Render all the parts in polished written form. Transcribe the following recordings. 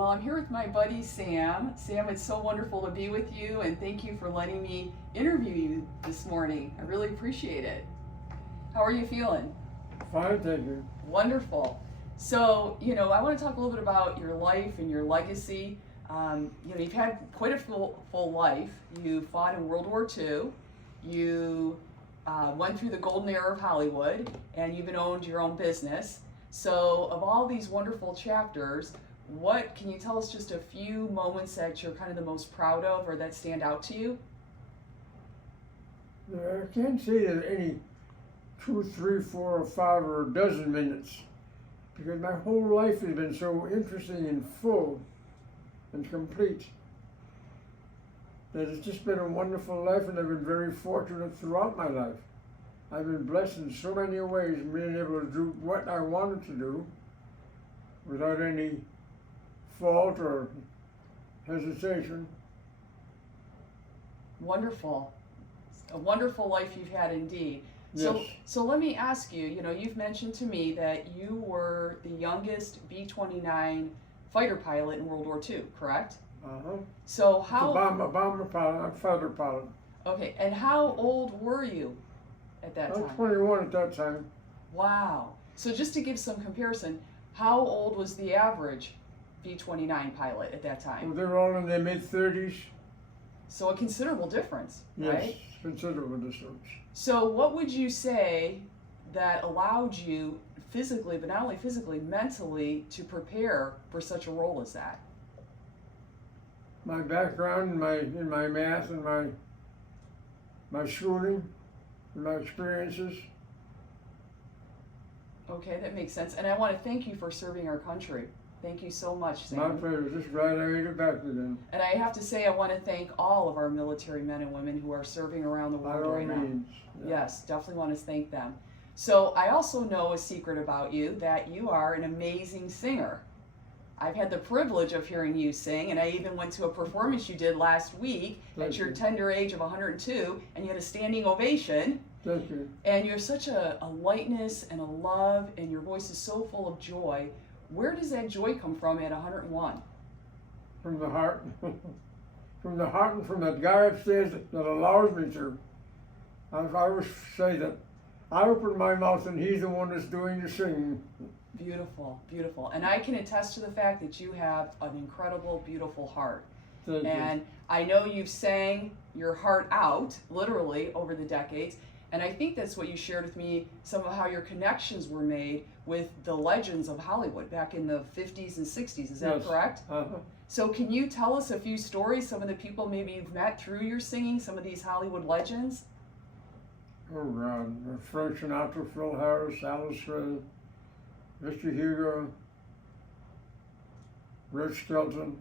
Well, I'm here with my buddy Sam. Sam, it's so wonderful to be with you, and thank you for letting me interview you this morning. I really appreciate it. How are you feeling? Fine, thank you. Wonderful. So, I want to talk a little bit about your life and your legacy. You've had quite a full life. You fought in World War II. You went through the golden era of Hollywood, and you've owned your own business. So, of all these wonderful chapters, what can you tell us just a few moments that you're kind of the most proud of or that stand out to you? I can't say that any 2, 3, 4, or 5 or a dozen minutes, because my whole life has been so interesting and full and complete that it's just been a wonderful life, and I've been very fortunate throughout my life. I've been blessed in so many ways, being able to do what I wanted to do without any fault or hesitation. Wonderful. A wonderful life you've had indeed. Yes. So let me ask you, you've mentioned to me that you were the youngest B-29 fighter pilot in World War II, correct? Uh-huh. So how... A bomber pilot, I'm a fighter pilot. Okay, and how old were you at that I time? was 21 at that time. Wow. So just to give some comparison, how old was the average B-29 pilot at that time? Well, they were all in their mid-30s. So a considerable difference, right? Yes, considerable difference. So what would you say that allowed you physically, but not only physically, mentally, to prepare for such a role as that? My background in my math and my schooling, and my experiences. Okay, that makes sense. And I want to thank you for serving our country. Thank you so much, Sam. My pleasure. Just glad I made it back to them. And I have to say, I want to thank all of our military men and women who are serving around the world right now. Yeah. Yes, definitely want to thank them. So I also know a secret about you, that you are an amazing singer. I've had the privilege of hearing you sing, and I even went to a performance you did last week at your tender age of 102, and you had a standing ovation. Thank you. And you're such a lightness and a love, and your voice is so full of joy. Where does that joy come from at 101? From the heart. From the heart, and from that guy upstairs that allows me to. I always say that I open my mouth and he's the one that's doing the singing. Beautiful, beautiful. And I can attest to the fact that you have an incredible, beautiful heart. Thank And you. I know you've sang your heart out, literally, over the decades. And I think that's what you shared with me, some of how your connections were made with the legends of Hollywood back in the 50s and 60s. Is that Yes. correct? Uh-huh. So can you tell us a few stories, some of the people maybe you've met through your singing, some of these Hollywood legends? Oh God, Frank Sinatra, Phil Harris, Alice Ray, Mr. Hugo, Red Skelton.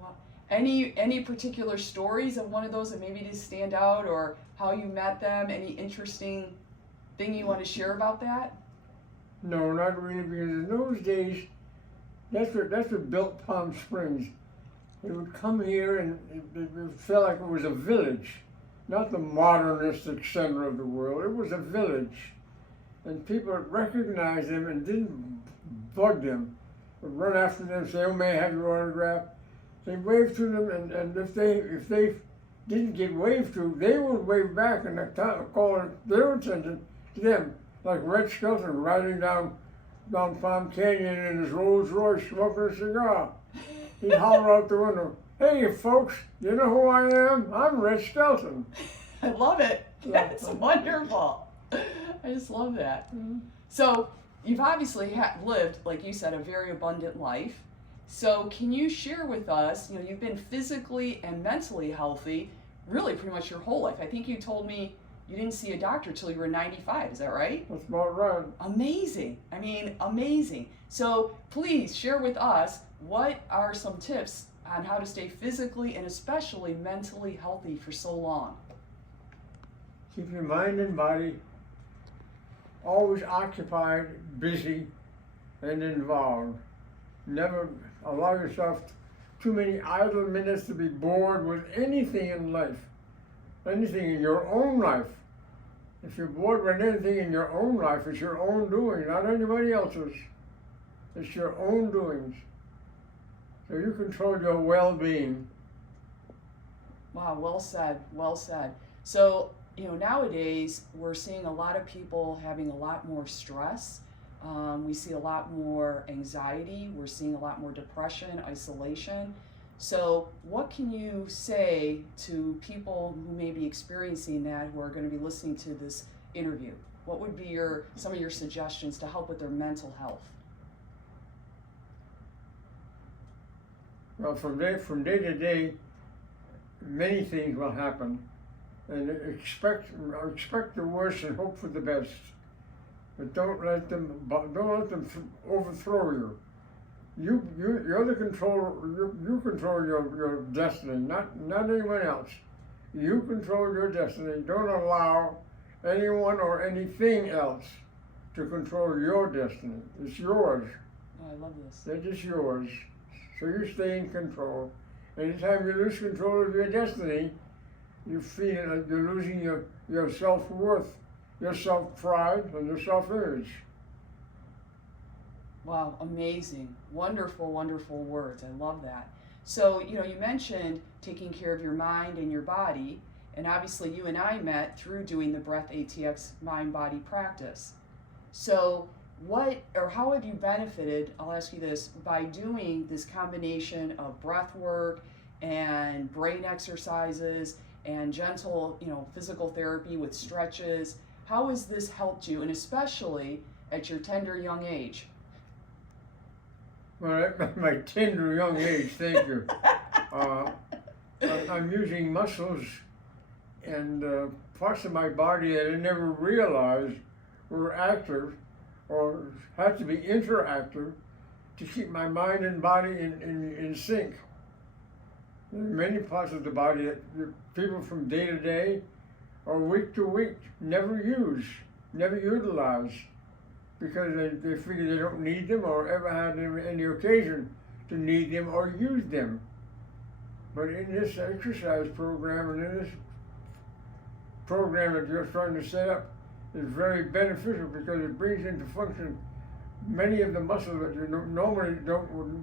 Wow. Any particular stories of one of those that maybe just stand out, or how you met them? Any interesting thing you want to share about that? No, not really, because in those days, that's what built Palm Springs. They would come here and it felt like it was a village, not the modernistic center of the world. It was a village. And people recognized them and didn't bug them, would run after them, say, "Oh, may I have your autograph?" They waved to them, and if they didn't get waved to, they would wave back and call their attention to them, like Red Skelton riding down Palm Canyon in his Rolls Royce smoking a cigar. He'd holler out the window, "Hey, you folks, you know who I am? I'm Red Skelton." I love it. That's wonderful. I just love that. Mm-hmm. So you've obviously lived, like you said, a very abundant life. So can you share with us, you've been physically and mentally healthy really pretty much your whole life. I think you told me you didn't see a doctor till you were 95. Is that right? That's about right. Amazing. I mean, amazing. So please share with us, what are some tips on how to stay physically and especially mentally healthy for so long? Keep your mind and body always occupied, busy, and involved. Never allow yourself too many idle minutes to be bored with anything in life, anything in your own life. If you're bored with anything in your own life, it's your own doing, not anybody else's. It's your own doings. So you control your well-being. Wow, well said, well said. So, nowadays we're seeing a lot of people having a lot more stress. We see a lot more anxiety. We're seeing a lot more depression, isolation. So, what can you say to people who may be experiencing that, who are going to be listening to this interview? What would be some of your suggestions to help with their mental health? Well, from day to day, many things will happen, and expect the worst and hope for the best. But don't let them overthrow you. You're the control. You control your destiny, not anyone else. You control your destiny. Don't allow anyone or anything else to control your destiny. It's yours. Oh, I love this. They're just yours. So you stay in control. Anytime you lose control of your destiny, you feel like you're losing your self-worth, your self-pride, and your self-image. Wow, amazing. Wonderful, wonderful words. I love that. So, you mentioned taking care of your mind and your body, and obviously you and I met through doing the BreathATX mind-body practice. So, how have you benefited, I'll ask you this, by doing this combination of breath work and brain exercises and gentle, physical therapy with stretches? How has this helped you, and especially at your tender young age? Well, at my tender young age, thank you. I'm using muscles and parts of my body that I never realized were active or had to be interactive to keep my mind and body in sync. There are many parts of the body that people from day to day or week to week never utilize, because they figure they don't need them or ever had any occasion to need them or use them. But in this exercise program and in this program that you're trying to set up, is very beneficial because it brings into function many of the muscles that you normally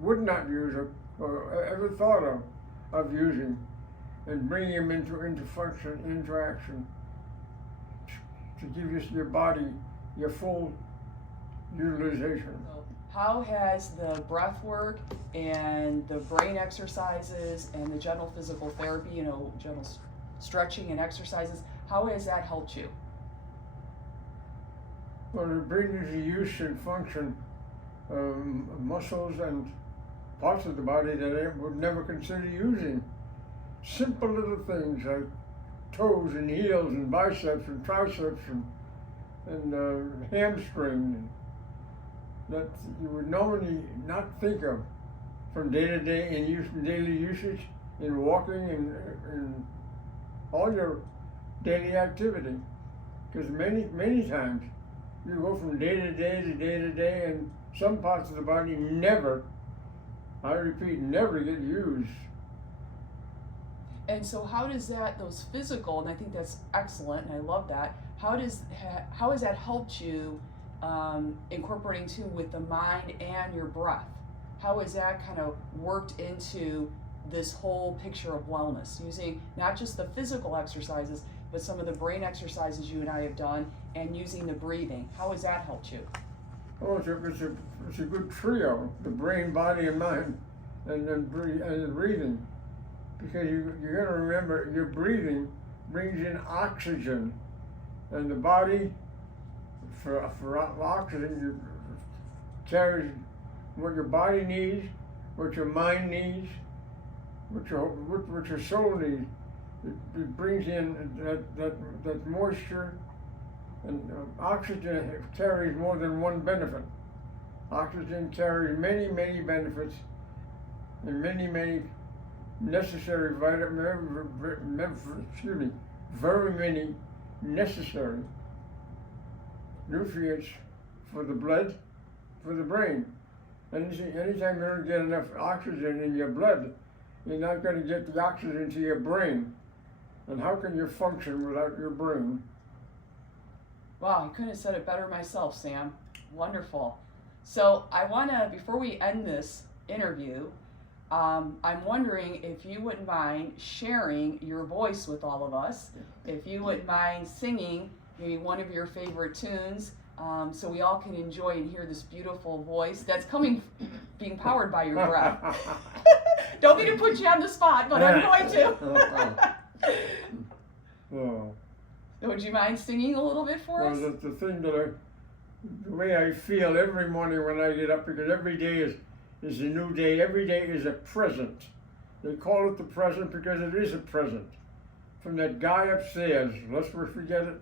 would not use or ever thought of using, and bring them into function, into action, to give your body your full utilization. So how has the breath work and the brain exercises and the gentle physical therapy, gentle stretching and exercises, how has that helped you? Well, it brings into use and function muscles and parts of the body that I would never consider using. Simple little things like toes and heels and biceps and triceps and hamstring that you would normally not think of from day to day in daily usage, in walking and all your daily activity. Because many times you go from day to day to day to day, and some parts of the body never, I repeat, never get used. And so how does those physical, and I think that's excellent, and I love that, how has that helped you incorporating too with the mind and your breath? How has that kind of worked into this whole picture of wellness, using not just the physical exercises, but some of the brain exercises you and I have done, and using the breathing? How has that helped you? Oh, it's a good trio, the brain, body, and mind, and then breathing. Because you got to remember, your breathing brings in oxygen, and the body, for oxygen, you carries what your body needs, what your mind needs, what your soul needs. It brings in that moisture, and oxygen carries more than one benefit. Oxygen carries many benefits, and many necessary very many necessary nutrients for the blood, for the brain. And anytime you don't get enough oxygen in your blood, you're not going to get the oxygen to your brain. And how can you function without your brain? Wow, I couldn't have said it better myself, Sam. Wonderful. So I want to, before we end this interview, I'm wondering if you wouldn't mind sharing your voice with all of us. If you wouldn't mind singing maybe one of your favorite tunes, so we all can enjoy and hear this beautiful voice that's being powered by your breath. Don't mean to put you on the spot, but I'm going to. Oh. Would you mind singing a little bit for us? Well, that's the thing that the way I feel every morning when I get up, because every day is a new day. Every day is a present. They call it the present because it is a present. From that guy upstairs, lest we forget it,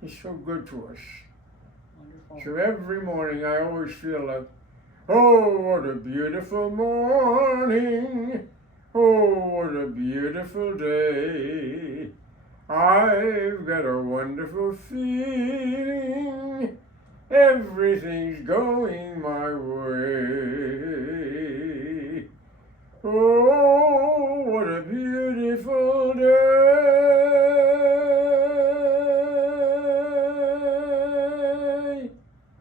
he's so good to us. Wonderful. So every morning I always feel like, oh, what a beautiful morning. Oh, what a beautiful day. I've got a wonderful feeling. Everything's going my way. Oh, what a beautiful day.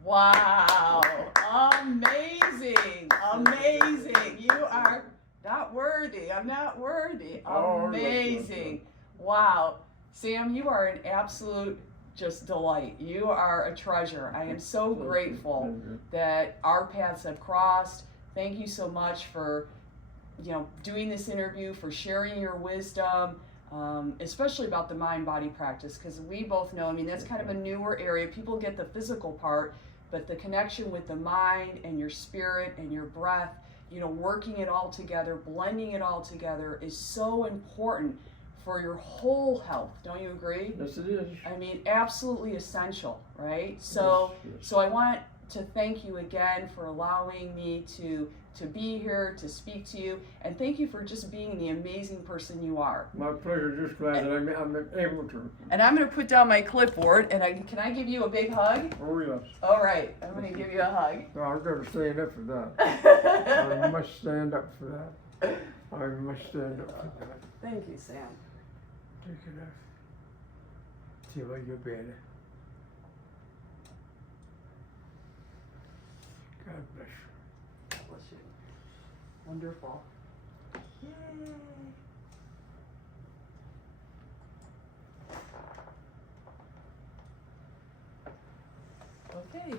Wow, amazing, amazing. You are not worthy. I'm not worthy. Oh, Amazing. Wow. Sam, you are an absolute just delight. You are a treasure. I am so grateful that our paths have crossed. Thank you so much for, doing this interview, for sharing your wisdom, especially about the mind-body practice, because we both know, that's kind of a newer area. People get the physical part, but the connection with the mind and your spirit and your breath, working it all together, blending it all together is so important for your whole health. Don't you agree? Yes, it is. Absolutely essential, right? So, Yes, yes. so I want to thank you again for allowing me to be here, to speak to you, and thank you for just being the amazing person you are. My pleasure. Just glad that I'm able to. And I'm going to put down my clipboard, and can I give you a big hug? Oh, yes. All right, I'm going to give you a hug. No, I've got to stand up for that. I must stand up for that. I must stand up for that. Thank you, Sam. Take it off. Till you're better. God bless you. God bless you. Wonderful. Yay. Okay.